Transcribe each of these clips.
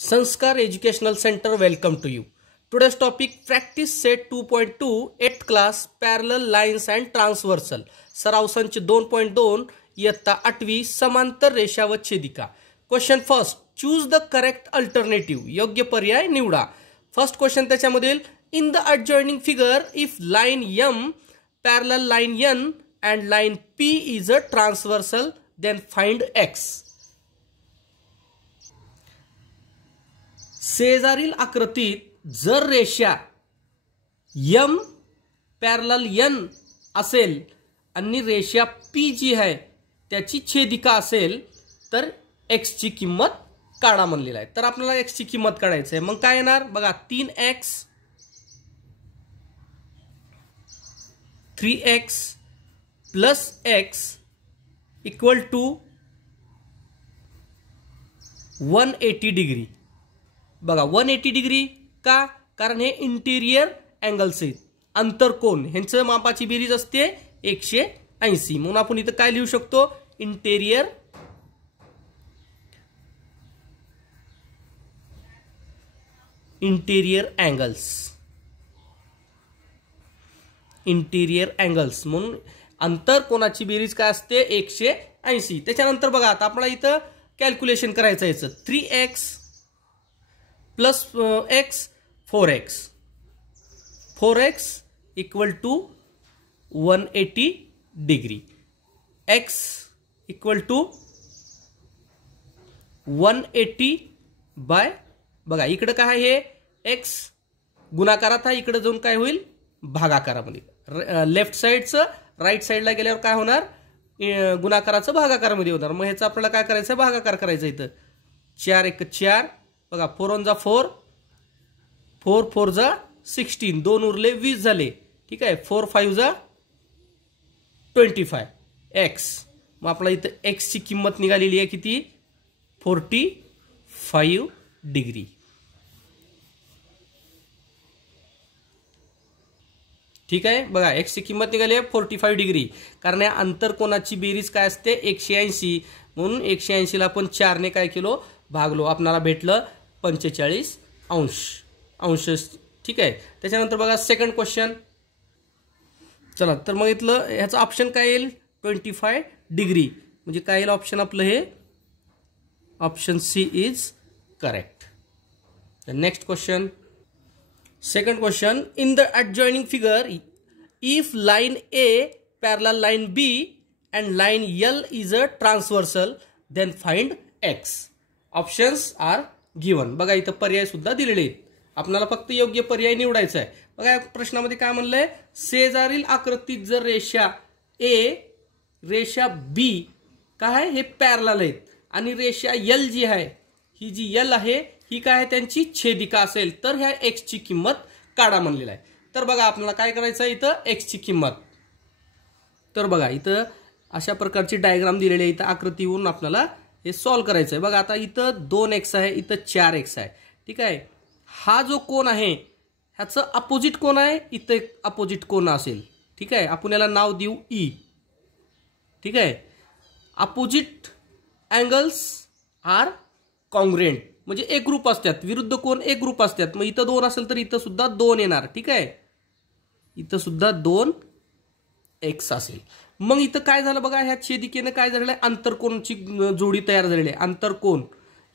Sanskar Educational Center welcome to you. Today's topic practice set 2.2 8th class parallel lines and transversal. सराव संच 2.2 इयत्ता 8वी समांतर रेषा व छेदिका. Question first, choose the correct alternative. योग्य पर्याय निवडा. फर्स्ट क्वेश्चन त्याच्यामधील in the adjoining figure if line M parallel line N and line P is a transversal then find X. शेजारील आकृतीत जर रेषा M पॅरलल N असेल आणि रेषा P जी आहे त्याची छेदिका असेल तर X ची किंमत काढा म्हणलेला आहे. तर आपल्याला X ची किंमत काढायची आहे. मग काय येणार बघा 3x 3x plus x equal to 180 degree. बघा 180 डिग्री का? कारण हे इंटिरियर अँगल्स आहेत, अंतरकोन ह्यांचं मापाची बेरीज असते 180. म्हणून आपण इथं काय लिहू शकतो इंटिरियर अँगल्स म्हणून अंतरकोनाची बेरीज काय असते 180. त्याच्यानंतर बघा आता आपल्याला इथं कॅल्क्युलेशन करायचं याचं 3x plus x 4x equal to 180 degree. x equal to 180 by बघा इकडे काय आहे हे x गुणाकारात आहे, इकडे जाऊन काय होईल भागाकारामध्ये. लेफ्ट साइडचं राईट साइडला गेल्यावर काय होणार गुणाकाराचं भागाकारामध्ये होणार. मग ह्याचं आपल्याला काय करायचं भागाकार करायचं. इथं 4 1 4 बघा 4 1 4 4 4 16 2 उरले 20 झाले. ठीक आहे 4 5 25 x. मग आपला इथं x ची किंमत निघालेली आहे किती 45 डिग्री. ठीक आहे बघा x ची किंमत निघाली आहे 45 डिग्री. कारण या अंतरकोनाची बेरीज काय असते 180. म्हणून 180 ला आपण 4 ने काय केलो भागलो, आपल्याला भेटलं 45 अंश. ठीक आहे. त्याच्यानंतर बघा सेकंड क्वेश्चन. चला तर मग इथलं ह्याचं ऑप्शन काय येईल 25 डिग्री. म्हणजे काय येईल ऑप्शन आपलं हे option C is correct. Next question. Second question, in the adjoining figure, if line A parallel line B and line L is a transversal, then find X. Options are given. बघा इथं पर्याय सुद्धा दिलेले आहेत, आपल्याला फक्त योग्य पर्याय निवडायचा आहे. बघा प्रश्नामध्ये काय म्हणलंय शेजारील आकृतीत जर रेषा A रेषा B काय हे पॅरलल आहेत आणि रेषा L जी आहे ही जी L आहे ही काय त्यांची छेदिका असेल तर ह्या x ची किंमत काढा म्हणलेला आहे. तर बघा आपल्याला काय करायचं आहे इथं x ची किंमत. तर बघा इथं अशा प्रकारची डायग्राम दिलेली आहे, इथं आकृतीवरून आपल्याला हे सॉल्व्ह करायचं आहे. बघा आता इथं 2x आहे, इथं 4x आहे. ठीक आहे. हा जो कोन आहे ह्याचं अपोजिट कोन आहे, इथं एक अपोजिट कोन असेल. ठीक आहे. आपण याला नाव देऊ E. ठीक आहे. अपोजिट अँगल्स आर कॉन्ग्रुएंट म्हणजे एक ग्रुप असतात, विरुद्ध कोण एक ग्रुप असतात. मग इथं 2 असेल तर इथं सुद्धा 2 येणार. ठीक आहे. इथं सुद्धा 2x असेल. मग इथं काय झालं बघा ह्या छेदिकेनं काय झालेलं आहे आंतरकोनची जोडी तयार झालेली आहे. आंतरकोन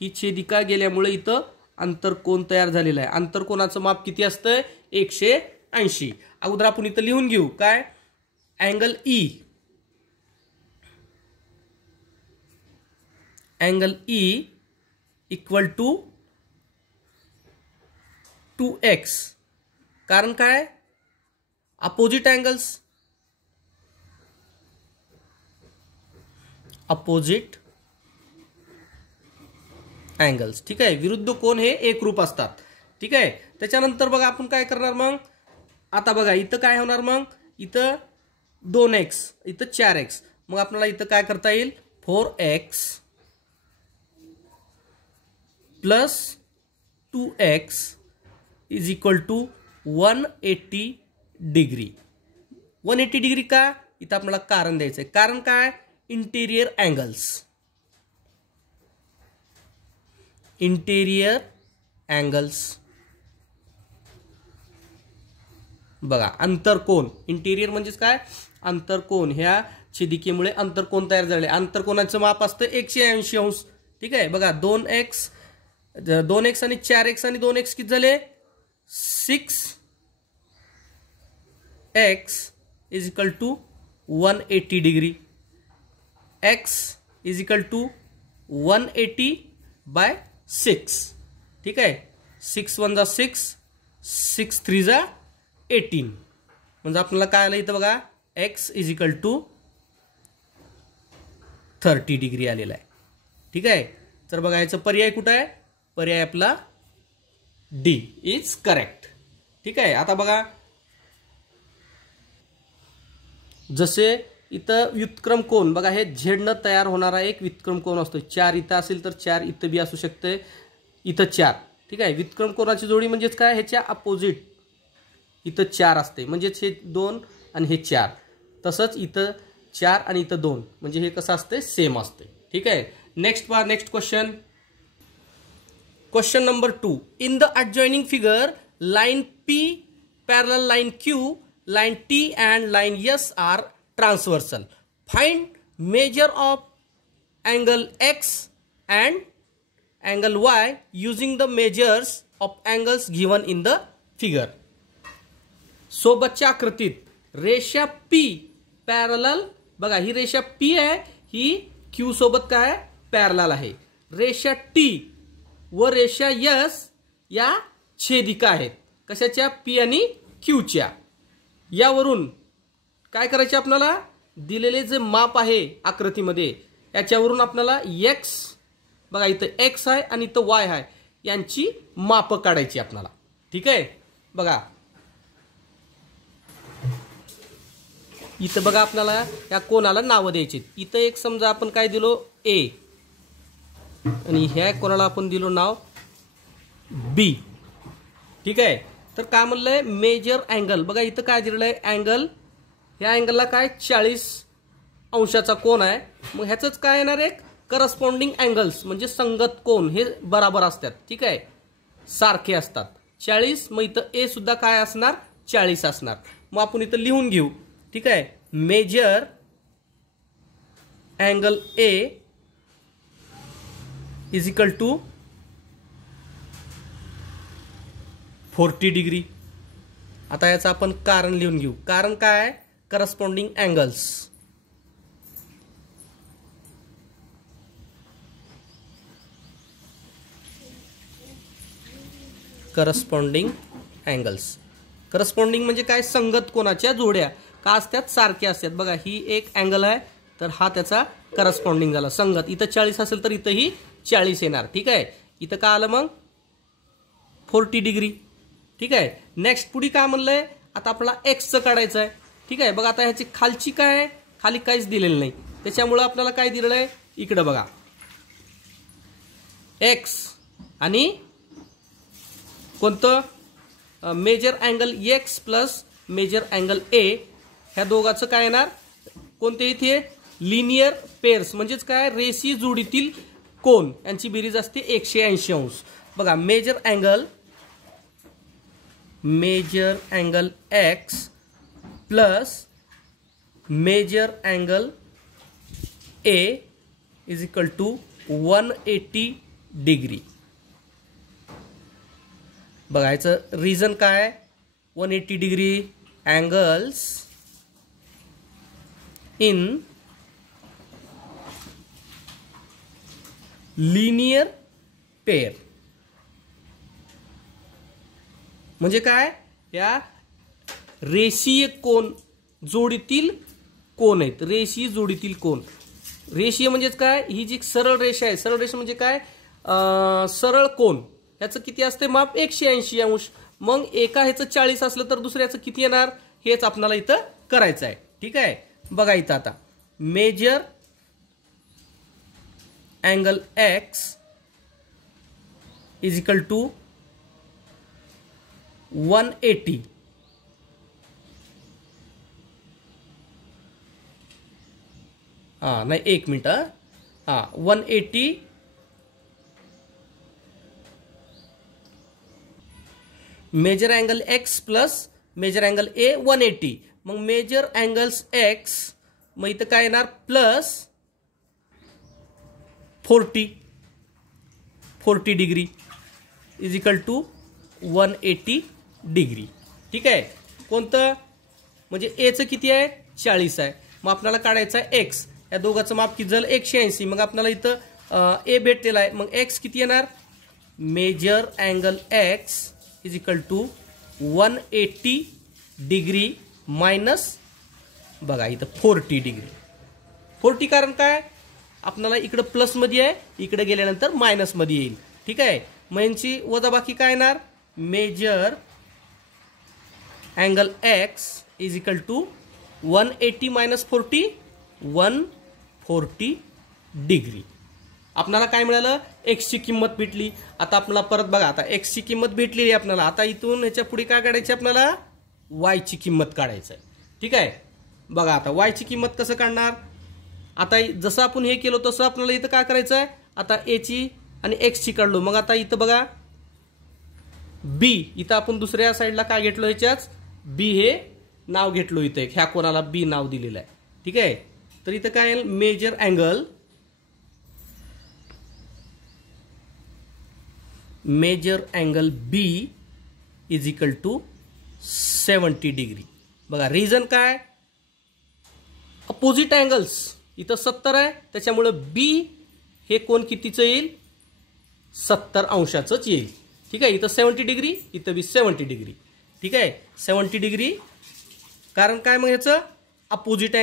ही छेदिका गेल्यामुळे इथं आंतरकोन तयार झालेला आहे. आंतरकोनाचं माप किती असतं 180. अगोदर आपण इथं लिहून घेऊ काय angle E equal to 2x. कारण काय अपोजिट अँगल्स ठीक आहे. विरुद्ध कोन हे एक रूप असतात. ठीक आहे. त्याच्यानंतर बघा आपण काय करणार मग आता बघा इथं काय होणार मग इथं 2x इथं 4x. मग आपल्याला इथं काय करता येईल 4x plus 2x is equal to 180 degree. 180 degree का इथं आपल्याला कारण द्यायचं आहे. कारण काय इंटिरियर अँगल्स. Interior angles. बघा अंतरकोन, इंटिरियर म्हणजेच काय अंतरकोन, ह्या छेदिकेमुळे अंतरकोन तयार झाले. अंतरकोनाचं माप असतं 180 अंश. ठीक आहे. बघा 2x आणि 4x आणि 2x किती झाले 6x is equal to 180 degree. x is equal to 180/6. ठीक आहे. 6 1 जा 6, 6 3 जा 18. म्हणजे आपल्याला काय आलं इथं बघा x is equal to 30 degree आलेला आहे. ठीक आहे. तर बघा याचा पर्याय कुठं आहे, पर्याय आपला डी इज करेक्ट. ठीक आहे. आता बघा जसे इथं व्युत्क्रम कोन बघा, हे झेडनं तयार होणारा एक व्युत्क्रम कोन असतो. 4 इथं असेल तर 4 इथं बी असू शकते, इथं 4. ठीक आहे. व्युत्क्रम कोनाची जोडी म्हणजेच काय, ह्याच्या अपोजिट इथं 4 असते, म्हणजेच हे 2 आणि हे 4. तसंच इथं 4 आणि इथं 2, म्हणजे हे कसं असते सेम असते. ठीक आहे. Next question. Question number 2. In the adjoining figure, line P parallel line Q, line T and line S are transversal. Find measure of angle X and angle Y using the measures of angles given in the figure. सोबतच्या आकृतीत रेषा P parallel, बघा ही रेषा P आहे, ही Q सोबत काय parallel आहे. रेषा T व रेषा S या छेदिका आहेत. कशाच्या, P आणि Qच्या. यावरून काय करायचे आपल्याला, दिलेले जे माप आहे आकृतीमध्ये याच्यावरून आपल्याला x, बघा इथं x आहे आणि इथं y आहे, यांची माप काढायची आपल्याला. ठीक आहे. बघा इथं बघा आपल्याला या कोणाला नावं द्यायची. इथं एक समजा आपण काय दिलो A आणि ह्या कोणाला आपण दिलो नाव B. ठीक आहे. तर काय म्हणलंय मेजर अँगल, बघा इथं काय दिलेलं आहे अँगल, ह्या अँगलला काय 40 अंशाचा कोन आहे. मग ह्याचंच काय येणार एक करस्पॉन्डिंग अँगल्स, म्हणजे संगत कोन हे बराबर असतात. ठीक आहे, सारखे असतात 40. मग इथं ए सुद्धा काय असणार 40 असणार. मग आपण इथं लिहून घेऊ. ठीक आहे. Measure angle A is equal to 40 degree. आता याचं आपण कारण लिहून घेऊ. कारण काय, corresponding angles. Corresponding angles, corresponding म्हणजे काय, संगत कोणाच्या जोड्या का असतात, सारख्या असतात. बघा ही एक अँगल आहे तर हा त्याचा करस्पॉन्डिंग झाला संगत. इथं 40 असेल तर इथंही 40 येणार. ठीक आहे. इथं काय आलं मग 40 डिग्री. ठीक आहे. नेक्स्ट पुढे काय म्हणलंय, आता आपल्याला एक्सचं काढायचं आहे. ठीक आहे. बघा आता ह्याची खालची काय आहे, खाली काहीच दिलेलं नाही, त्याच्यामुळे आपल्याला काय दिलेलं आहे इकडं बघा एक्स आणि कोणतं measure angle X plus measure angle A, ह्या दोघांचं काय येणार, कोणते इथे लिनियर पेअर्स, म्हणजेच काय रेषीय जोडीतील कोन यांची बेरीज असते 180 अंश. बघा measure angle X plus measure angle A is equal to 180 degree. बघायचं रिझन काय, 180 degree angles in linear pair. म्हणजे काय, या रेषीय कोन जोडीतील कोन आहेत. रेषीय जोडीतील कोन, रेषीय म्हणजेच काय, ही जी सरळ रेषा आहे, सरळ रेषा म्हणजे काय, सरळ कोन, ह्याचं किती असते माप 180 अंश. मग एका ह्याचं 40 असलं तर दुसऱ्याचं किती येणार, हेच आपल्याला इथं करायचं आहे. ठीक आहे. बघा इथं आता measure angle X is equal to 180 नाही 1 minute 180 measure angle X plus measure angle A 180. मग मेजर अँगल्स एक्स मग इथं काय येणार plus 40 degree is equal to 180 degree. ठीक आहे. कोणतं म्हणजे एचं किती आहे 40 आहे. मग आपल्याला काढायचं आहे एक्स. या दोघांचं माप किती झालं 180. मग आपल्याला इथं ए भेटलेला आहे. मग एक्स किती येणार measure angle X is equal to 180 degree minus बघा इथं 40 डिग्री. 40 कारण काय आपल्याला इकडं प्लसमध्ये आहे इकडे गेल्यानंतर मायनसमध्ये येईल. ठीक आहे. मग यांची वजाबाकी काय येणार measure angle X is equal to 180 minus 40 140 degree. आपल्याला काय मिळालं एक्सची किंमत भेटली. आता आपल्याला परत बघा आता एक्सची किंमत भेटलेली आहे आपल्याला. आता इथून ह्याच्या पुढे काय काढायची आपल्याला वायची किंमत काढायचं आहे. ठीक आहे. बघा आता वायची किंमत कसं काढणार. आता जसं आपण हे केलं तसं आपल्याला इथं काय करायचं आहे आता एची आणि एक्सची काढलो. मग आता इथं बघा बी इथं आपण दुसऱ्या साईडला काय घेतलो ह्याच्याच बी हे नाव घेतलो. इथं ह्या कोणाला बी नाव दिलेलं आहे. ठीक आहे. तर इथं काय आहे measure angle B is equal to 70 degree. बघा रिझन काय अपोजिट अँगल्स इथं 70 आहे त्याच्यामुळे बी हे कोण कितीचं येईल 70 अंशाचंच येईल. ठीक आहे. इथं 70 डिग्री इथं बी 70 डिग्री. ठीक आहे. 70 डिग्री कारण काय मग ह्याचं अपोजिट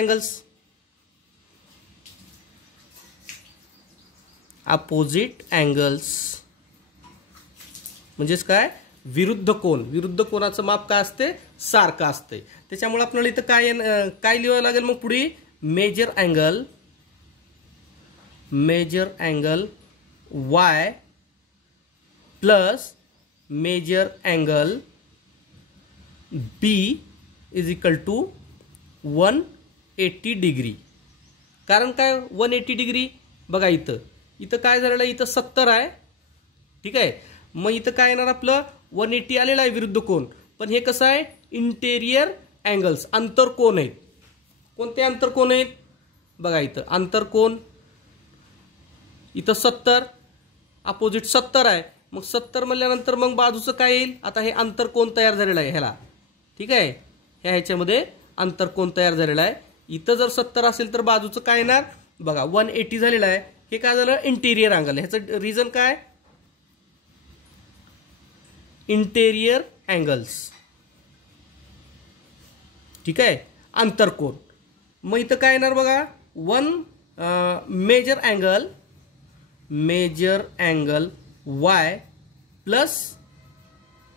अँगल्स म्हणजेच काय विरुद्ध कोणाचं माप काय असते सारखं असते. त्याच्यामुळे आपल्याला इथं काय लिहावं लागेल मग पुढे measure angle Y plus measure angle B is equal to 180 degree. कारण काय 180 डिग्री बघा इथं काय झालेलं आहे इथं 70 आहे. ठीक आहे. मग इथं काय येणार आपलं 180 आलेलं आहे विरुद्ध कोण. पण हे कसं आहे इंटेरियर अँगल्स आंतरकोन आहेत. कोणते आंतरकोन आहेत बघा इथं आंतरकोन इथं 70 अपोजिट 70 आहे. मग 70 म्हणल्यानंतर मग बाजूचं काय येईल आता हे आंतरकोन तयार झालेलं आहे ह्याला. ठीक आहे. ह्याच्यामध्ये आंतरकोन तयार झालेला आहे. इथं जर 70 असेल तर बाजूचं काय येणार बघा 180 झालेलं आहे. हे काय झालं इंटेरियर अँगल. ह्याचं रिझन काय इंटेरियर अँगल्स. ठीक आहे. आंतरकोन. मग इथं काय येणार बघा measure angle Y plus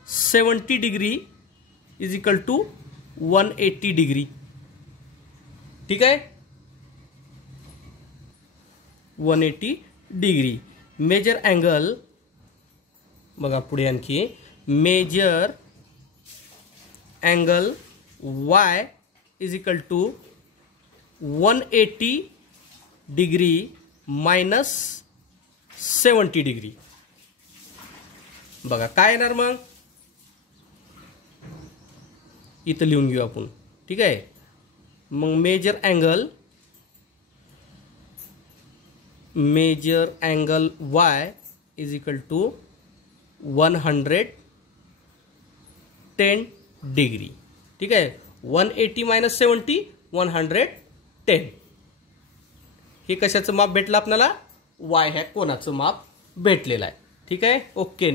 70 degree is equal to 180 degree. ठीक आहे. 180 डिग्री. मेजर अँगल बघा पुढे आणखी measure angle Y is equal to 180 degree minus 70 degree. बघा काय येणार मग इथं लिहून घेऊ आपण. ठीक आहे. मग measure angle Y is equal to 110 degree. ठीक आहे. 180 मायनस 70 110. हे कशाचं माप भेटलं आपल्याला वाय ह्या कोणाचं माप भेटलेलं आहे. ठीक आहे. ओके.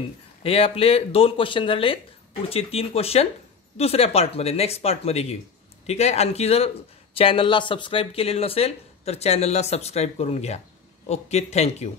हे आपले 2 क्वेश्चन झाले. पुढचे 3 क्वेश्चन दुसऱ्या पार्टमध्ये नेक्स्ट पार्टमध्ये घेऊ. ठीक आहे. आणखी जर चॅनलला सबस्क्राईब केलेलं नसेल तर चॅनलला सबस्क्राईब करून घ्या. ओके. थँक्यू.